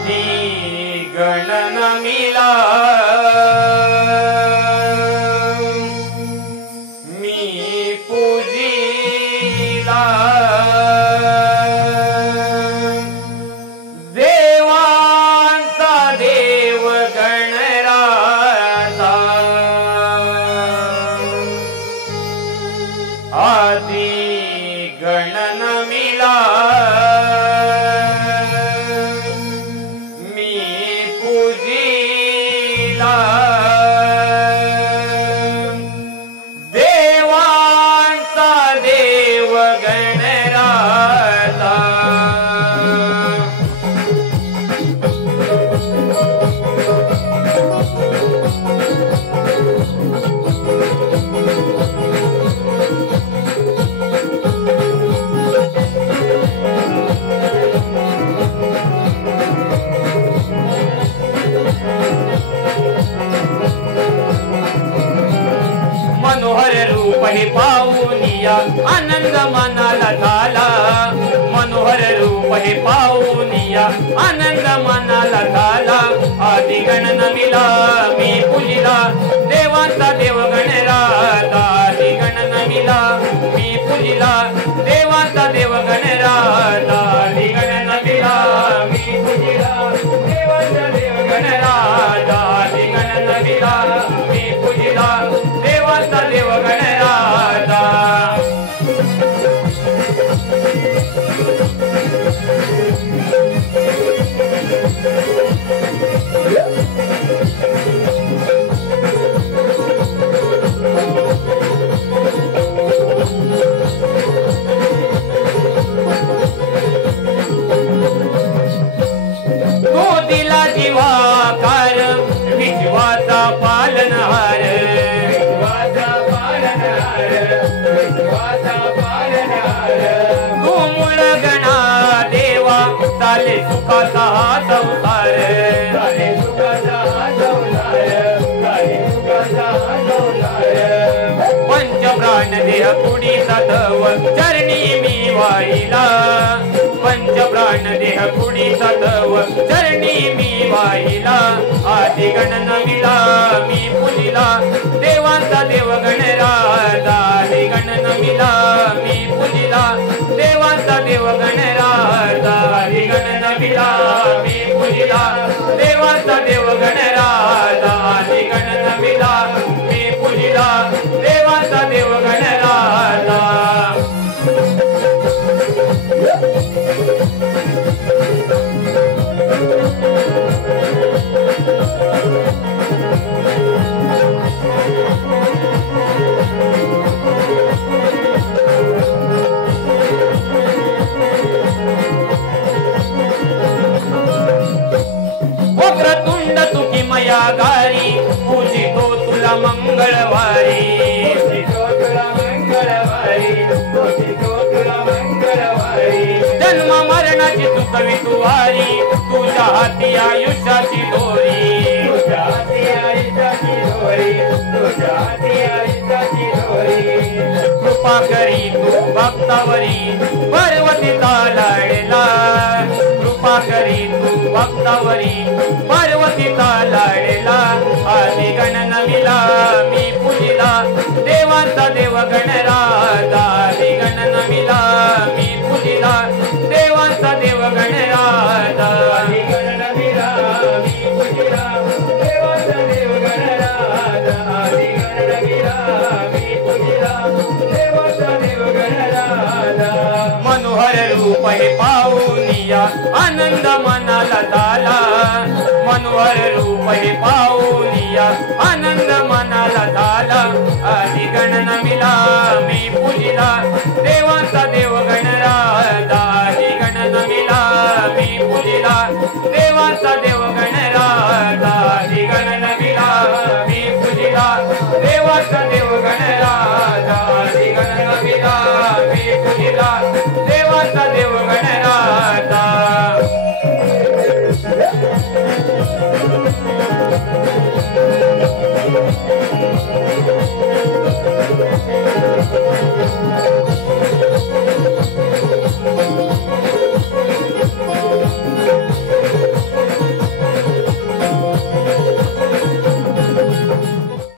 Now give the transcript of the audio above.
आदि गणन मिला मी पूजिला देवांचा देव गणराजा आदि गणन मिला देवांचा देव गणराजा मनोहर रूप हे पाहुनिया आनंद मनाला झाला मनोहर रूप हे पाहुनिया आनंद मनाला झाला आदि गणन मिला मी पूजिला देवांचा देव गणराजा आदि गणन मिला मी पूजिला देवांचा देव गणराजा आदि गणन मिला मी पूजिला देवांचा देव गणराजा आदि गणन मिला मी पूजिला देवांचा देव गणराजा तो दिला जीवाकार विश्वाचा पालनहार तू मूळ गणा देवा चाले सुखाचा हा संसार पंचप्राण देह कुडी सतव चरणी मी वाहिला पंचप्राण देह कुडी सतव चरणी मी वाहिला आदि गणन मिला मी पूजिला देवांचा देव गणराजा आदि गणन मिला मी पूजिला देवांचा देव गणराजा आदि गणन मिला मी पूजिला देवांचा देव गणराजा आदि गणन मिला मी पूजिला देवांचा देव गणराजा वक्रतुंड तुकी मया गारी पूजितो तुला मंगळवारी जन्म मरणाची तुकवी तुवारी तुझ्या हाती आयुष्याची दोरी कृपा करी तू भक्तावरी पार्वतीचा लाडला कृपा करी तू भक्तावरी पार्वतीचा लाडला आदि गणन मिला मी पूजिला देवांचा देव गणराजा आदि गणन मिला मी पूजिला देवांचा देव गणराजा आदि गणन मिला मी पूजिला देवांचा देव गणराजा आदि गणन मिला मी पूजिला देवांचा देव गणराजा मनोहर रूप हे पाहुनिया आनंद मनाला झाला मनोहर रूप हे पाहुनिया आनंद मनाला झाला आदि गणन मिला मी पूजिला देवांचा देव गणराजा आदि गणन मिला मी पूजिला देवांचा